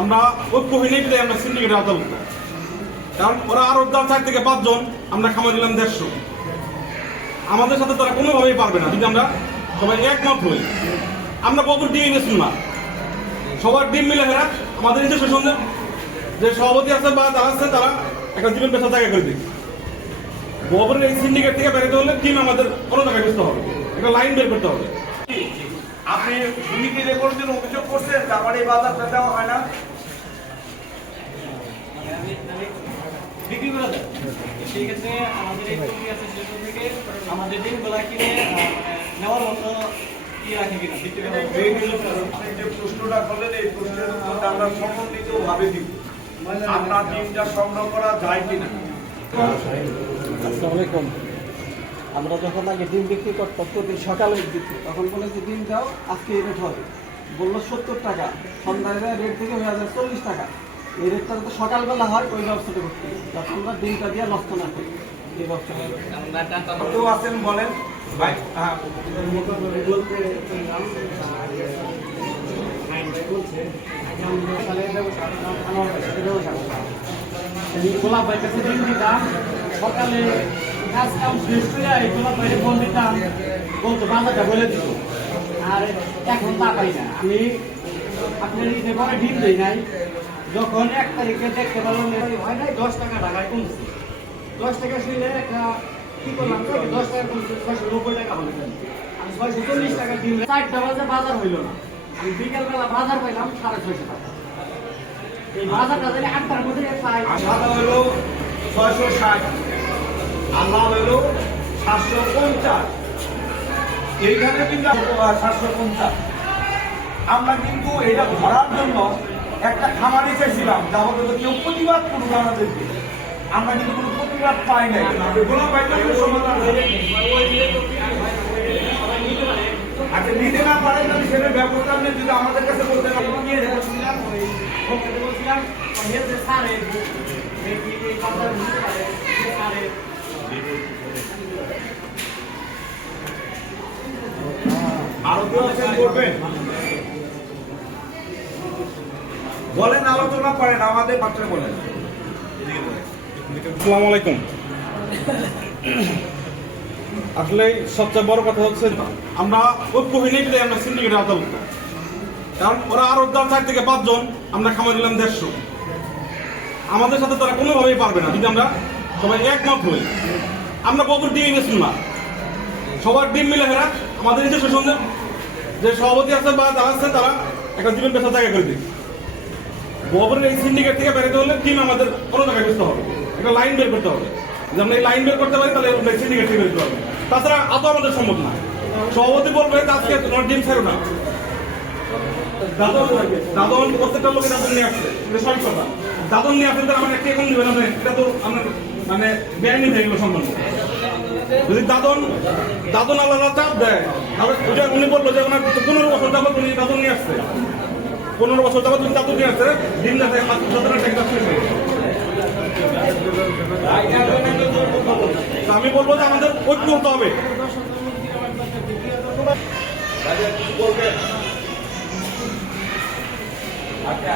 আমরা ঐক্যহীনই আমরা সিন্ডিকেটের আওতাভুক্ত। কারণ ওরা আরো 4 থেকে 5 জন, আমরা খামার দিলাম 150। আমাদের সাথে তারা কোনোভাবেই পারবে না যদি আমরা সবাই একমত হই। আমরা কত ডিম বেচুন না, সবার ডিম মিলে ফেরা আমাদের নিজস্ব সঙ্গে যে সভাপতি আছে বা যারা আছে তারা একটা জীবন পেশা জায়গা করে দিই। গোবরের এই সিন্ডিকেট থেকে বেরোতে হলে ডিম আমাদের কোনো জায়গায় বেচতে হবে, একটা লাইন বের করতে হবে। আপনি ভূমিকে যে কোনোদিন অভিযোগ করছেন আমার এই বাজারটা দেওয়া হয় না? বিক্রি করে দেয়। সেই ক্ষেত্রে আমাদের এই কমিটি আছে সেখান থেকে আমাদের দিনগুলা কিনে নেওয়ার মতো কি রাখে কিনা বিক্রি করা আপনি যে প্রশ্নটা করলেন এই প্রশ্নের উত্তরটা আমরা সমন্বিতভাবে দিব। আপনার ডিমটা সংগ্রহ করা যায় কিনা? আসসালামু আলাইকুম। আমরা যখন আগে ডিম বিক্রি করতাম প্রতি সকালে বিক্রি, তখন বলে যে ডিম দাও আজকে এই রেট হবে, বললো 70 টাকা, সন্ধ্যায় রেট থেকে হয়ে যাবে 40 টাকা। এই রেটটা তো সকালবেলা হয়, ওই ব্যবস্থাটা করতে যাতে আমরা ডিমটা দিয়ে নষ্ট না করি, এই ব্যবস্থাটা। কেউ আছেন বলেন ভাই। হ্যাঁ, গোলাপ ভাই কাছে ডিম দিতাম, সকালে কাজ কাম শেষ করে এই গোলাপ ভাইয়ের ফোন দিতাম, বলতো বাজারটা বলে দিত। আর এখন তা পাই না। আমি আপনার ঈদে পরে ডিম দিই নাই, যখন 1 তারিখে দেখতে পারলাম হয় নাই 10 টাকা ঢাকায় কমছে। 10 টাকা শুনে একটা কি করলাম, 10 টাকা কমছে 690 টাকা হলো। আমি 640 টাকা ডিম 4টা বাজে বাজার হইল না, আমি বিকেলবেলা বাজার পাইলাম 650 টাকা। এই বাজারটা জানি 8টার মধ্যে পাই। সাদা হলো 660, আর লাল হলো 750। এইখানে কিন্তু 750। আমরা কিন্তু এটা ধরার জন্য একটা খামারি চেয়েছিলাম, যাবতীয় কেউ প্রতিবাদ করুক আমাদেরকে। আমরা কিন্তু কোনো প্রতিবাদ পাই নাই। গোলাপ ভাইটা সমাধান আচ্ছা নিতে না পারেন যদি সেটা ব্যবস্থা আপনি যদি আমাদের কাছে বলতে পারেন। আরো কেউ আছেন করবেন বলেন, আলোচনা করেন, আমাদের পাত্রে বলেন। আসসালামু আলাইকুম। আসলে সবচেয়ে বড় কথা হচ্ছে আমরা ঐক্যহীনই আমরা সিন্ডিকেটের আওতাভুক্ত। কারণ ওরা আরো 4 থেকে 5 জন, আমরা খামার দিলাম 150। আমাদের সাথে তারা কোনোভাবেই পারবে না যদি আমরা সবাই একমত হই। আমরা কত ডিম বেচুন না, সবার ডিম মিলে ফেরা আমাদের নিজস্ব সঙ্গে যে সভাপতি আছে বা যারা আছে তারা একটা জীবন পেশা জায়গা করে দিই। গোবরের এই সিন্ডিকেট থেকে বেরোতে হলে ডিম আমাদের কোনো জায়গায় বেচতে হবে, একটা লাইন বের করতে হবে। যদি আমরা এই লাইন বের করতে পারি তাহলে সিন্ডিকেট থেকে বেরোতে হবে। তাছাড়া আদৌ আমাদের সম্ভব না। সভাপতি বলবে আজকে তোমার ডিম ছাড়ো না, দাদন প্রত্যেকটা লোকের দাদন নিয়ে আসছে, এটা সঠিক কথা। দাদন নিয়ে আসলে আমার একটা এখন দিবেন আপনি, এটা তো আপনার মানে বেআইনি হয়ে গেল সম্বন্ধ। যদি দাদন আল্লাহ চাপ দেয় তাহলে ওইটা উনি বললো যে ওনার 15 বছর যাবত উনি দাদন নিয়ে আসছে, 15 বছর যাবত উনি দাদন নিয়ে আসছে, দিন যাতে 17 টাকা শেষ হয়ে গেছে। আমি বলবো যে আমাদের ঐক্য হতে হবে। আচ্ছা